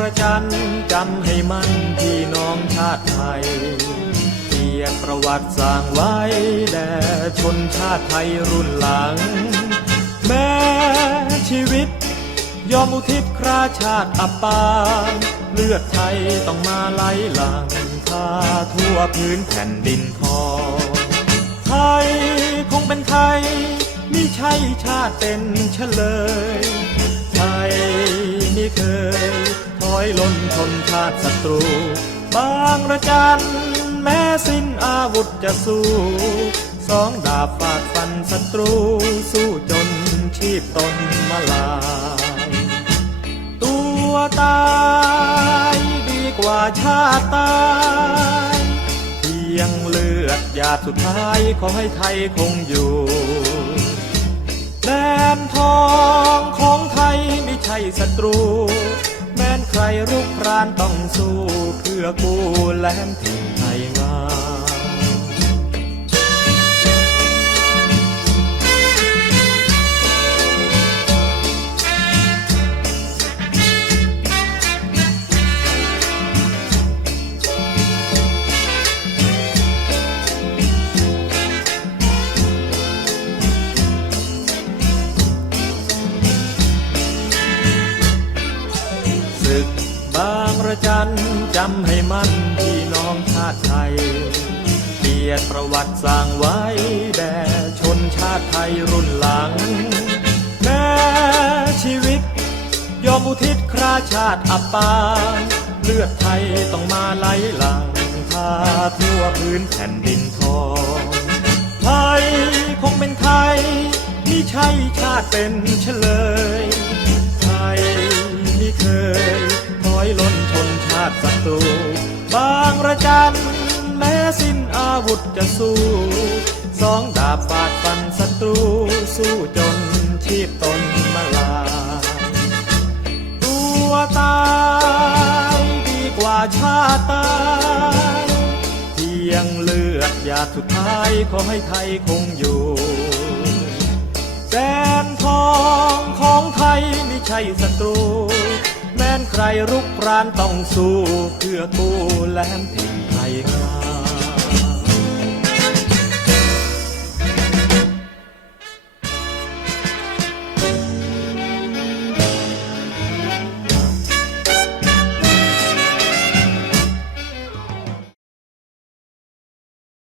ระจันจำให้มันพี่น้องชาติไทยเกียรติประวัติสร้างไว้แด่ชนชาติไทยรุ่นหลัง แม้ชีวิต ยอมอุทิศคราชาติอับปางเลือดไทยต้องมาไหลหลังทาทั่วพื้นแผ่นดินทองไทยคงเป็นไทยมิใช่ชาติเป็นเฉลยไทยไม่เคย อยล้นชนชาติศัตรู บางระจันแม้สิ้นอาวุธจะสู้ สองดาบฟาดฟันศัตรู สู้จนชีพตนมาลาย ตัวตายดีกว่าชาติตายเพียงเลือดหยาดสุดท้ายขอให้ไทยคงอยู่แดนทองของไทยไม่ใช่ศัตรู รุกรานต้องสู้เพื่อกู้แหลมถิ่น ระจันจำให้มั่นพี่น้องชาติไทยเกียรติประวัติสร้างไว้แด่ชนชาติไทยรุ่นหลังแม้ชีวิต ยอมอุทิศคราชาติอับปางเลือดไทยต้องมาไหลหลังทาทั่วพื้นแผ่นดินทองไทยคงเป็นไทยมิใช่ชาติเป็นเฉลยไทยไม่เคย ศัตรูบางระจันแม้สิ้นอาวุธจะสู้ สองดาบฟาดฟันศัตรูสู้จนชีพตนมาลาตัวตายดีกว่าชาตายเพียงเลือดหยาดสุดท้ายขอให้ไทยคงอยู่แสนทองของไทยไม่ใช่ศัตรู นใครรุกรานต้องสู้เพื่อกู้แหลมถิ่น